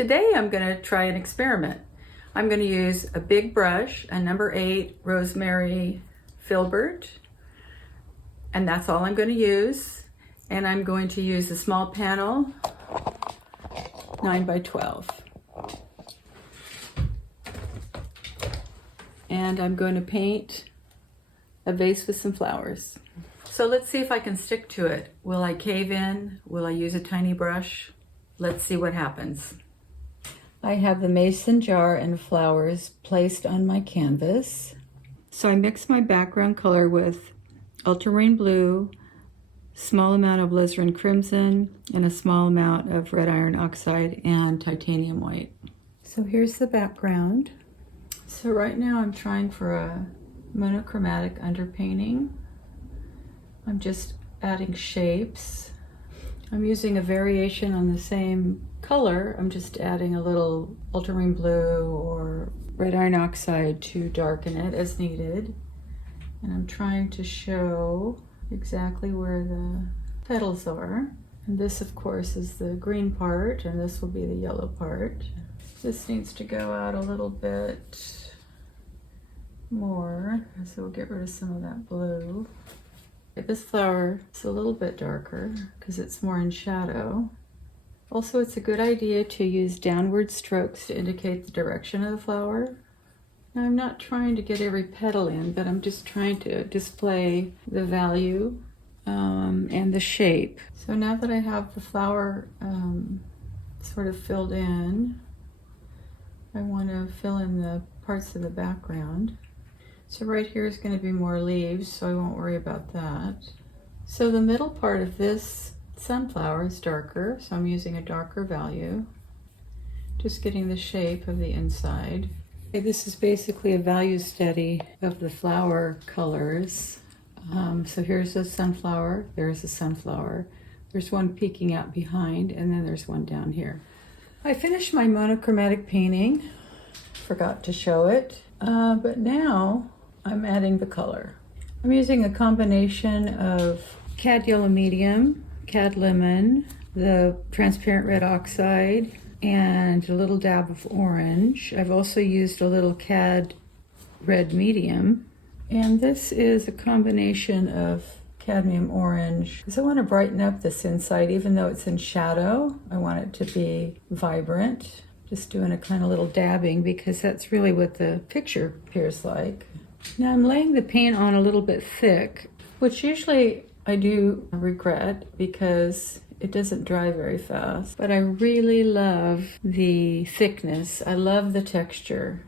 Today I'm going to try an experiment. I'm going to use a big brush, a number 8 rosemary filbert, and that's all I'm going to use. And I'm going to use a small panel, 9 by 12. And I'm going to paint a vase with some flowers. So let's see if I can stick to it. Will I cave in? Will I use a tiny brush? Let's see what happens. I have the mason jar and flowers placed on my canvas. So I mix my background color with ultramarine blue, small amount of alizarin crimson, and a small amount of red iron oxide and titanium white. So here's the background. So right now I'm trying for a monochromatic underpainting. I'm just adding shapes. I'm using a variation on the same color. I'm just adding a little ultramarine blue or red iron oxide to darken it as needed. And I'm trying to show exactly where the petals are. And this, of course, is the green part, and this will be the yellow part. This needs to go out a little bit more, so we'll get rid of some of that blue. This flower is a little bit darker because it's more in shadow. Also, it's a good idea to use downward strokes to indicate the direction of the flower. Now, I'm not trying to get every petal in, but I'm just trying to display the value and the shape. So now that I have the flower sort of filled in, I want to fill in the parts of the background. So right here is going to be more leaves, so I won't worry about that. So the middle part of this sunflower is darker, so I'm using a darker value. Just getting the shape of the inside. Okay, this is basically a value study of the flower colors. So here's a sunflower, there's a sunflower. There's one peeking out behind, and then there's one down here. I finished my monochromatic painting. Forgot to show it, but now I'm adding the color. I'm using a combination of cad yellow medium, cad lemon, the transparent red oxide, and a little dab of orange. I've also used a little cad red medium. And this is a combination of cadmium orange, because I want to brighten up this inside. Even though it's in shadow, I want it to be vibrant. Just doing a kind of little dabbing because that's really what the picture appears like. Now I'm laying the paint on a little bit thick, which usually I do regret because it doesn't dry very fast. But I really love the thickness. I love the texture.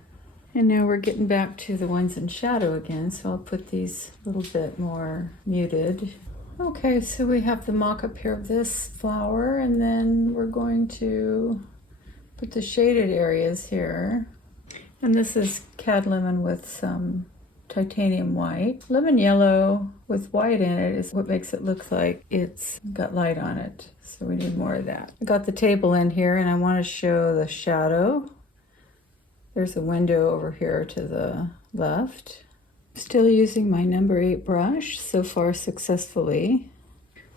And now we're getting back to the ones in shadow again, so I'll put these a little bit more muted. Okay, so we have the mock-up here of this flower, and then we're going to put the shaded areas here. And this is cad lemon with some titanium white. Lemon yellow with white in it is what makes it look like it's got light on it. So we need more of that. I got the table in here and I want to show the shadow. There's a window over here to the left. Still using my number 8 brush, so far successfully.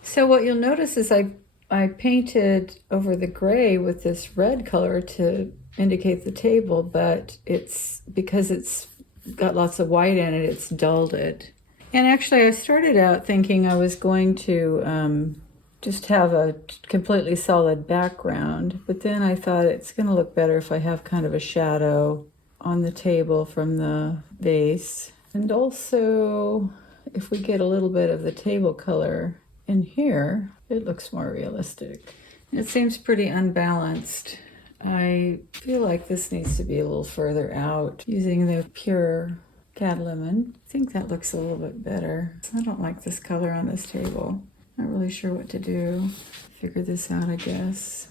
So what you'll notice is I painted over the gray with this red color to indicate the table, but it's because it's got lots of white in it, it's dulled it. And actually I started out thinking I was going to just have a completely solid background, but then I thought it's going to look better if I have kind of a shadow on the table from the vase. And also, if we get a little bit of the table color in here, it looks more realistic. It seems pretty unbalanced. I feel like this needs to be a little further out using the pure cad lemon. I think that looks a little bit better. I don't like this color on this table. Not really sure what to do. Figure this out, I guess.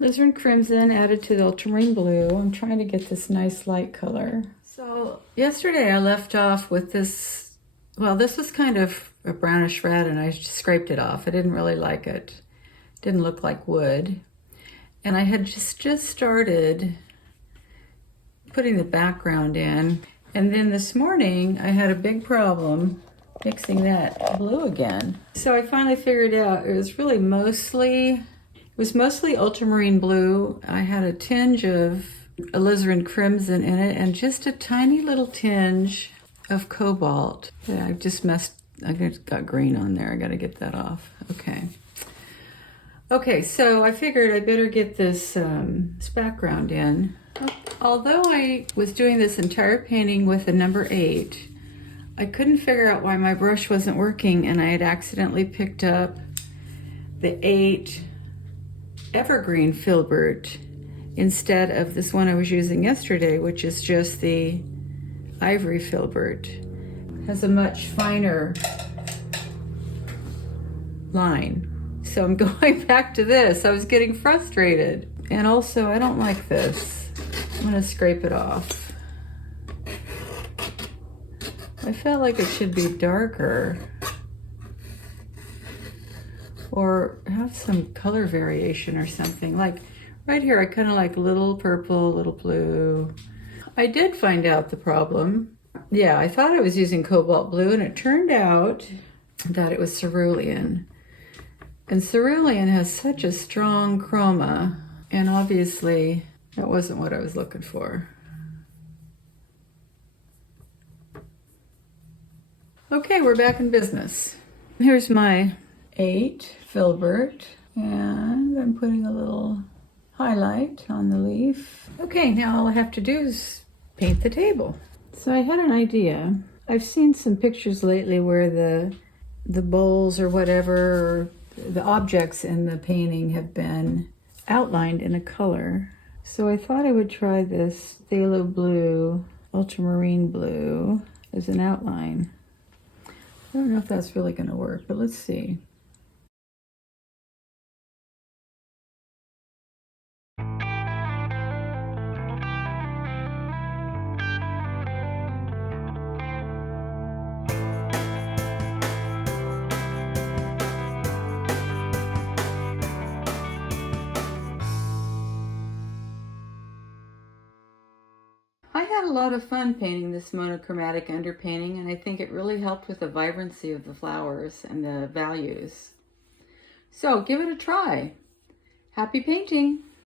Alizarin crimson added to the ultramarine blue. I'm trying to get this nice light color. So yesterday I left off with this, well, this was kind of a brownish red and I just scraped it off. I didn't really like it. It didn't look like wood. And I had just started putting the background in. And then this morning I had a big problem mixing that blue again. So I finally figured out it was really mostly was mostly ultramarine blue. I had a tinge of alizarin crimson in it and just a tiny little tinge of cobalt. Yeah, I got green on there. I got to get that off. Okay, so I figured I better get this background in. Although I was doing this entire painting with a number 8, I couldn't figure out why my brush wasn't working, and I had accidentally picked up the 8 evergreen filbert instead of this one I was using yesterday, which is just the ivory filbert. It has a much finer line. So I'm going back to this. I was getting frustrated. And also, I don't like this. I'm gonna scrape it off. I felt like it should be darker or have some color variation or something. Like right here, I kind of like little purple, little blue. I did find out the problem. Yeah, I thought I was using cobalt blue, and it turned out that it was cerulean. And cerulean has such a strong chroma, and obviously that wasn't what I was looking for. Okay, we're back in business. Here's my 8 filbert, and I'm putting a little highlight on the leaf. Okay, now all I have to do is paint the table. So I had an idea. I've seen some pictures lately where the bowls or whatever, or the objects in the painting have been outlined in a color. So I thought I would try this phthalo blue, ultramarine blue as an outline. I don't know if that's really going to work, but let's see. I had a lot of fun painting this monochromatic underpainting, and I think it really helped with the vibrancy of the flowers and the values. So give it a try. Happy painting!